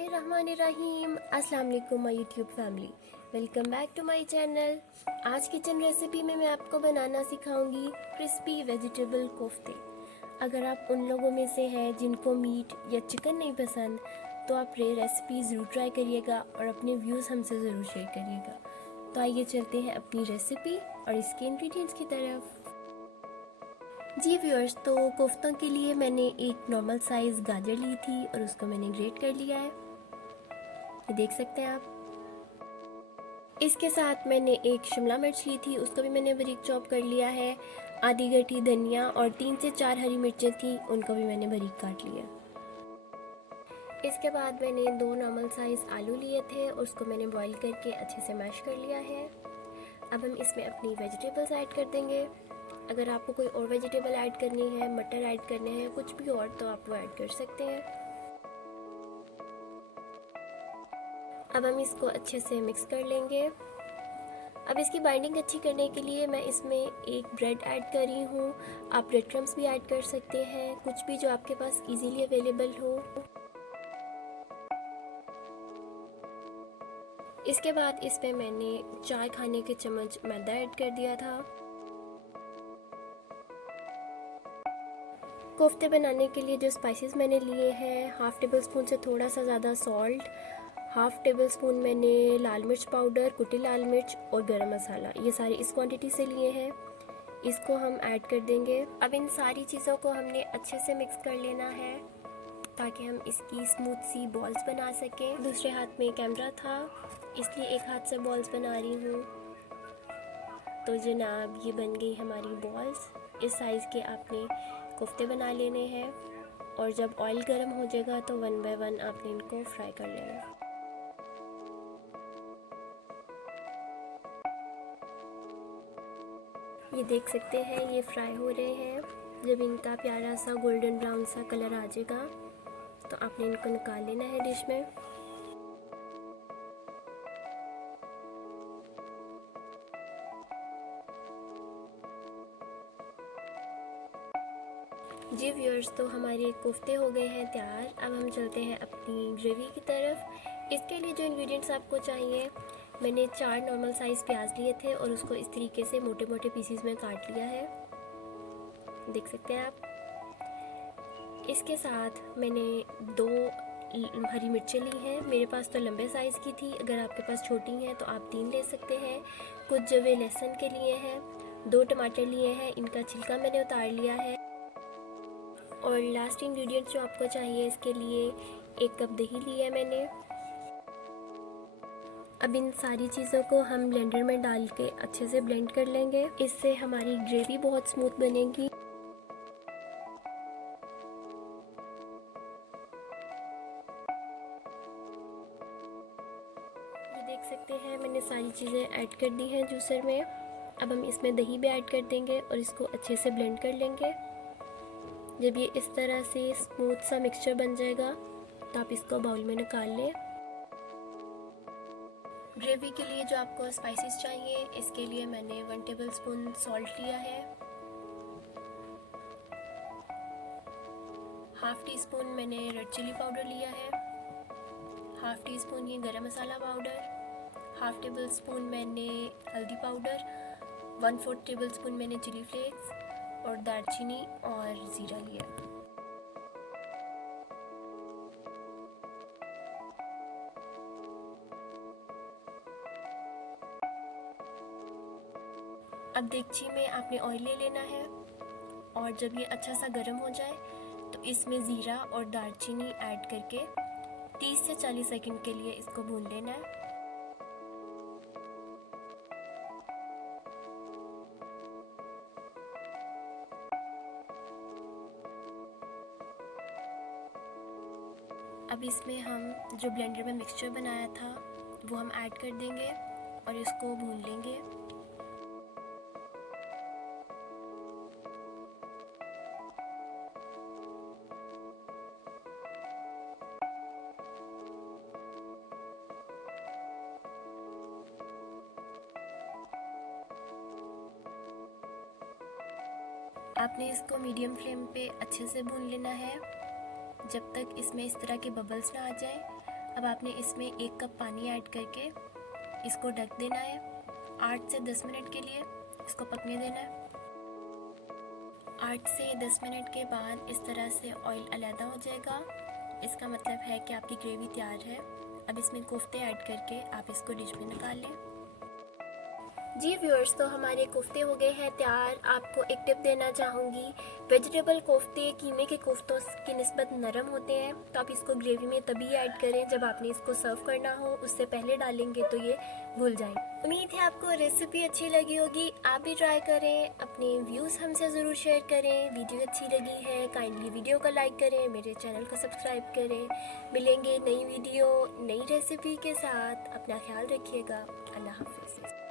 बिस्मिल्लाहिर्रहमानिर्रहीम। अस्सलाम वालेकुम my YouTube family, welcome back to my channel. आज किचन रेसिपी में मैं आपको बनाना सिखाऊंगी क्रिस्पी वेजिटेबल कोफ्ते। अगर आप उन लोगों में से हैं जिनको मीट या चिकन नहीं पसंद तो आप ये रेसिपी ज़रूर ट्राई करिएगा और अपने व्यूज़ हमसे ज़रूर शेयर करिएगा। तो आइए चलते हैं अपनी रेसिपी और इसके इंग्रेडिएंट्स की तरफ। जी व्यूअर्स, तो कोफ्तों के लिए मैंने एक नॉर्मल साइज़ गाजर ली थी और उसको मैंने ग्रेट कर लिया है, ये देख सकते हैं आप। इसके साथ मैंने एक शिमला मिर्च ली थी, उसको भी मैंने बारीक चॉप कर लिया है। आधी गठी धनिया और 3 से 4 हरी मिर्चें थी, उनको भी मैंने बारीक काट लिया। इसके बाद मैंने 2 नॉर्मल साइज़ आलू लिए थे, उसको मैंने बॉईल करके अच्छे से मैश कर लिया है। अब हम इसमें अपनी वेजिटेबल्स ऐड कर देंगे। अगर आपको कोई और वेजिटेबल ऐड करनी है, मटर ऐड करने हैं, कुछ भी और, तो आप वो ऐड कर सकते हैं। अब हम इसको अच्छे से मिक्स कर लेंगे। अब इसकी बाइंडिंग अच्छी करने के लिए मैं इसमें एक ब्रेड ऐड कर रही हूँ। आप ब्रेड क्रम्स भी ऐड कर सकते हैं, कुछ भी जो आपके पास इजीली अवेलेबल हो। इसके बाद इसमें मैंने 4 खाने के चम्मच मैदा ऐड कर दिया था। कोफ्ते बनाने के लिए जो स्पाइसेस मैंने लिए हैं, हाफ़ टेबल स्पून से थोड़ा सा ज़्यादा सॉल्ट, हाफ़ टेबल स्पून मैंने लाल मिर्च पाउडर, कुटी लाल मिर्च और गरम मसाला, ये सारे इस क्वांटिटी से लिए हैं। इसको हम ऐड कर देंगे। अब इन सारी चीज़ों को हमने अच्छे से मिक्स कर लेना है ताकि हम इसकी स्मूथ सी बॉल्स बना सकें। दूसरे हाथ में कैमरा था, इसलिए एक हाथ से बॉल्स बना रही हूँ। तो जनाब, ये बन गई हमारी बॉल्स। इस साइज़ के आपने कोफ्ते बना लेने हैं और जब ऑयल गर्म हो जाएगा तो 1 बाय 1 आपने इनको फ्राई कर लेना। ये देख सकते हैं ये फ्राई हो रहे हैं। जब इनका प्यारा सा गोल्डन ब्राउन सा कलर आ जाएगा तो आपने इनको निकाल लेना है डिश में। जी व्यूअर्स, तो हमारे कोफ्ते हो गए हैं तैयार। अब हम चलते हैं अपनी ग्रेवी की तरफ। इसके लिए जो इंग्रेडिएंट्स आपको चाहिए, मैंने 4 नॉर्मल साइज़ प्याज लिए थे और उसको इस तरीके से मोटे मोटे पीसीज में काट लिया है, देख सकते हैं आप। इसके साथ मैंने 2 हरी मिर्चें ली हैं। मेरे पास तो लंबे साइज़ की थी, अगर आपके पास छोटी हैं तो आप 3 ले सकते हैं। कुछ जवे लहसुन के लिए हैं। 2 टमाटर लिए हैं, इनका छिलका मैंने उतार लिया है। और लास्ट इंग्रेडिएंट जो आपको चाहिए इसके लिए 1 कप दही लिया है मैंने। अब इन सारी चीज़ों को हम ब्लेंडर में डाल के अच्छे से ब्लेंड कर लेंगे, इससे हमारी ग्रेवी बहुत स्मूथ बनेगी। ये देख सकते हैं मैंने सारी चीज़ें ऐड कर दी हैं जूसर में। अब हम इसमें दही भी ऐड कर देंगे और इसको अच्छे से ब्लेंड कर लेंगे। जब ये इस तरह से स्मूथ सा मिक्सचर बन जाएगा तो आप इसको बाउल में निकाल लें। ग्रेवी के लिए जो आपको स्पाइसेस चाहिए, इसके लिए मैंने 1 टेबल स्पून सॉल्ट लिया है, हाफ़ टी स्पून मैंने रेड चिली पाउडर लिया है, हाफ़ टी स्पून ये गरम मसाला पाउडर, हाफ़ टेबल स्पून मैंने हल्दी पाउडर, 1/4 टेबल स्पून मैंने चिली फ्लेक्स और दालचीनी और ज़ीरा लिया। अब देगची में आपने ऑयल ले लेना है और जब ये अच्छा सा गर्म हो जाए तो इसमें ज़ीरा और दालचीनी ऐड करके 30 से 40 सेकंड के लिए इसको भून लेना है। अब इसमें हम जो ब्लेंडर में मिक्सचर बनाया था वो हम ऐड कर देंगे और इसको भून लेंगे। आपने इसको मीडियम फ्लेम पे अच्छे से भून लेना है जब तक इसमें इस तरह के बबल्स ना आ जाए। अब आपने इसमें 1 कप पानी ऐड करके इसको ढक देना है। 8 से 10 मिनट के लिए इसको पकने देना है। 8 से 10 मिनट के बाद इस तरह से ऑयल अलग हो जाएगा। इसका मतलब है कि आपकी ग्रेवी तैयार है। अब इसमें कोफ्ते ऐड करके आप इसको डिश में निकाल लें। जी व्यूअर्स, तो हमारे कोफ्ते हो गए हैं तैयार। आपको एक टिप देना चाहूँगी, वेजिटेबल कोफ्ते कीमे के कोफ्तों की निस्बत नरम होते हैं, तो आप इसको ग्रेवी में तभी ऐड करें जब आपने इसको सर्व करना हो। उससे पहले डालेंगे तो ये घुल जाए। उम्मीद है आपको रेसिपी अच्छी लगी होगी। आप भी ट्राई करें, अपने व्यूज़ हमसे ज़रूर शेयर करें। वीडियो अच्छी लगी है काइंडली वीडियो को लाइक करें, मेरे चैनल को सब्सक्राइब करें। मिलेंगे नई वीडियो नई रेसिपी के साथ। अपना ख्याल रखिएगा। अल्लाह हाफिज़।